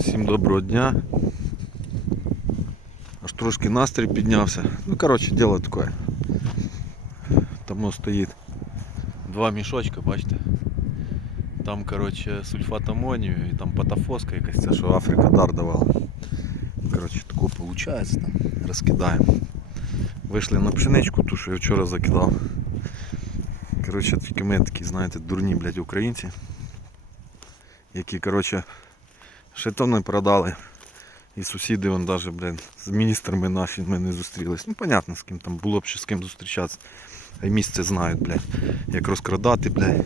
Всім доброго дня. Аж трошки настрій піднявся. Ну, коротше, діло таке. Там стоїть два мішочка, бачите? Там, коротше, сульфат амонію і там патафоска якась, це що Африка дар давала. Коротше, тако виходить, там розкидаємо. Вийшли на пшеничку, ту, що я вчора закидав. Коротше, тільки ми такі, знаєте, дурні, блядь, українці. Які, коротше, ще то не продали. І сусіди вон даже, блядь, з міністрами нашими не зустрілись. Ну, понятно, з ким там було б ще з ким зустрічатися. А й місце знають, блядь, як розкрадати, блядь.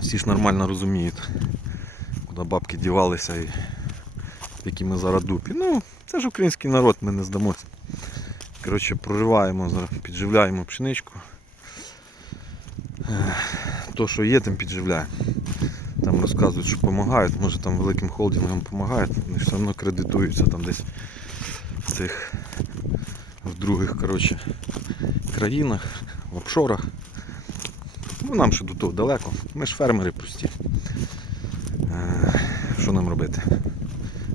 Всі ж нормально розуміють, куди бабки дівалися і які ми зараз дупі. Ну, це ж український народ, ми не здамося. Коротше, прориваємо, підживляємо пшеничку. То, що є, тим підживляємо. Там розказують, що допомагають, може там великим холдингам допомагають, вони все одно кредитуються там десь в цих в других коротше, країнах, в офшорах. Ну нам ще до того далеко. Ми ж фермери прості. Е, Що нам робити?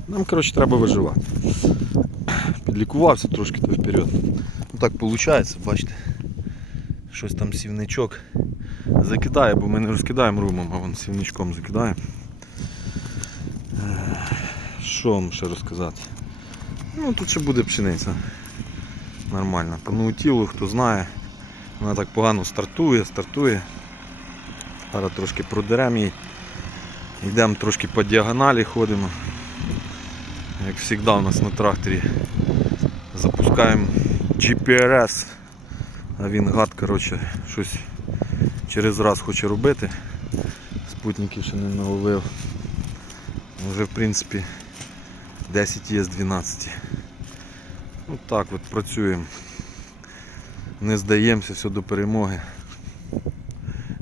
Нам коротше, треба виживати. Підлікувався трошки то вперед. Ну так виходить, бачите. Щось там сівничок закидає, бо ми не розкидаємо румом, а вон сівничком закидає. Що вам ще розказати? Ну тут ще буде пшениця. Нормально. По наутілу, хто знає, вона так погано стартує, стартує. Зараз трошки продеремо її. Йдемо трошки по діагоналі ходимо. Як завжди у нас на тракторі запускаємо GPRS. А він гад, коротше, щось через раз хоче робити. Спутників ще не наловив. Вже в принципі 10 є з 12. Ну так от працюємо. Не здаємося все до перемоги.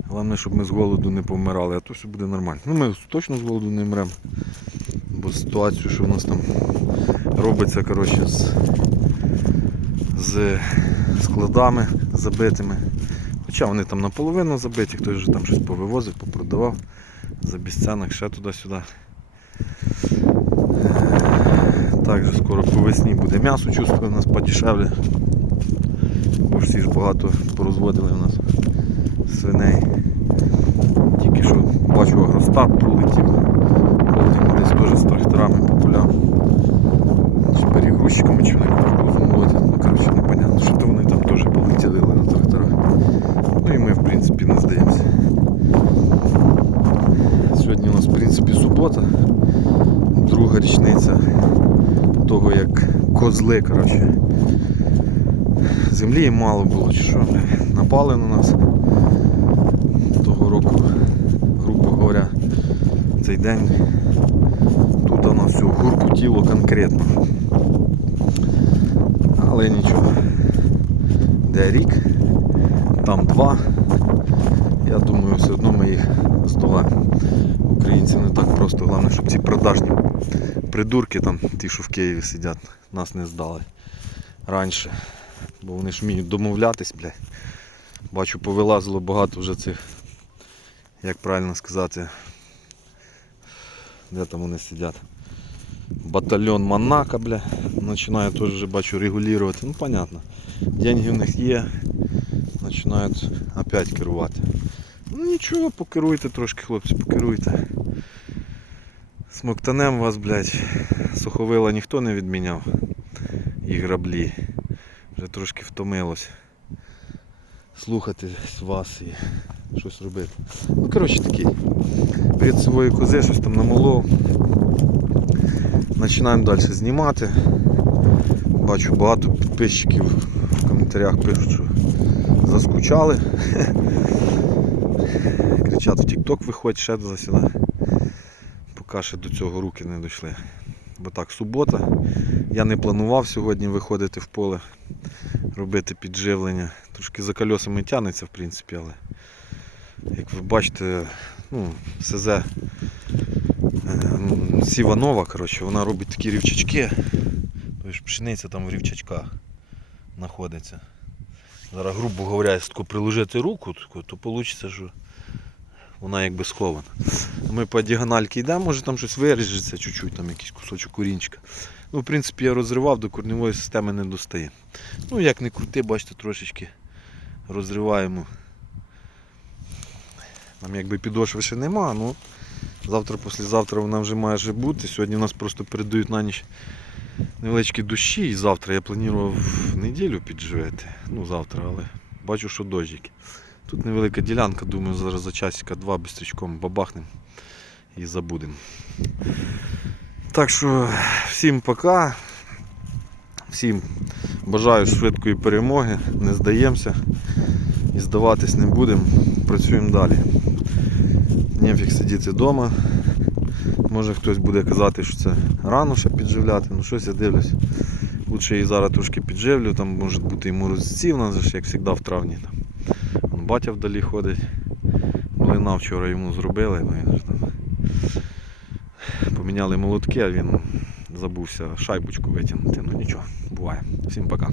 Головне, щоб ми з голоду не помирали, а то все буде нормально. Ну ми точно з голоду не вмремо. Бо ситуацію, що в нас там робиться коротше, з, з складами забитими. Хоча вони там наполовину забиті, хтось вже там щось повивозив, попродавав за безцінок, ще туди-сюди. Також скоро по весні буде м'ясо, чувствую, у нас подешевле. Бо всі ж багато порозводили у нас свиней. Тільки що бачу агростат пролетів. Холдинг десь теж з тракторами популяв. Чи перегрузчиками чи вони купили замовити. Ну коротше непонятно, що то вони там теж полетіли на тракторах. Ну і ми в принципі не здаємося. Сьогодні у нас в принципі субота, друга річниця того козли, коротше. Землі мало було чи що, бля, напали на нас того року, грубо говоря, цей день тут нас все гуркутіло конкретно. Але нічого. Де рік, там два. Я думаю, все одно ми їх здолаємо. Українці не так просто, головне, щоб ці продажні придурки там, ті, що в Києві сидять, нас не здали раніше. Бо вони ж вміють домовлятись, бля. Бачу, повилазило багато вже цих, як правильно сказати, де там вони сидять. Батальйон Монако, бля, починає теж вже бачу регулювати. Ну понятно. Деньги в них є, починають опять керувати. Ну нічого, покеруйте трошки, хлопці, покеруйте. Смоктанем вас, блядь, суховила ніхто не відміняв. І граблі. Вже трошки втомилось слухати вас і щось робити. Ну, коротше такий. Перед собою кози щось там намолов. Починаємо далі знімати. Бачу багато підписчиків в коментарях пишуть, що заскучали. Кричать в TikTok виходь ще до сюди. Поки ще до цього руки не дійшли. Бо так, субота. Я не планував сьогодні виходити в поле, робити підживлення. Трошки за колесами тягнеться, в принципі, але як ви бачите, ну, СЗ е, Сіванова, коротше, вона робить такі рівчачки. Тобто пшениця там в рівчачках знаходиться. Зараз, грубо говоря, якщо приложити руку, то вийде, що вона якби схована. Ми по діагональки йдемо, може там щось виріжеться чуть-чуть, там якийсь кусочок корінчика. Ну, в принципі, я розривав, до корневої системи не достає. Ну, як не крути, бачите, трошечки розриваємо. Там якби підошви ще нема, ну завтра, післязавтра вона вже має бути. Сьогодні у нас просто передають на ніч невеличкі дощі, і завтра я планував в неділю підживити. Ну, завтра, але бачу, що дощики. Тут невелика ділянка, думаю, зараз за часика два бистрячком бабахнем і забудемо. Так що всім пока. Всім бажаю швидкої перемоги, не здаємося і здаватись не будемо. Працюємо далі. Нефіг сидіти вдома. Може хтось буде казати, що це рано ще підживляти, ну щось я дивлюсь. Лучше її зараз трошки підживлю, там може бути і морозці, у нас як завжди в травні. Батя вдалі ходить. Млина вчора йому зробили, ну, він там. поміняли молотки, а він забувся шайбочку витягнути. Ну нічого, буває. Всім пока.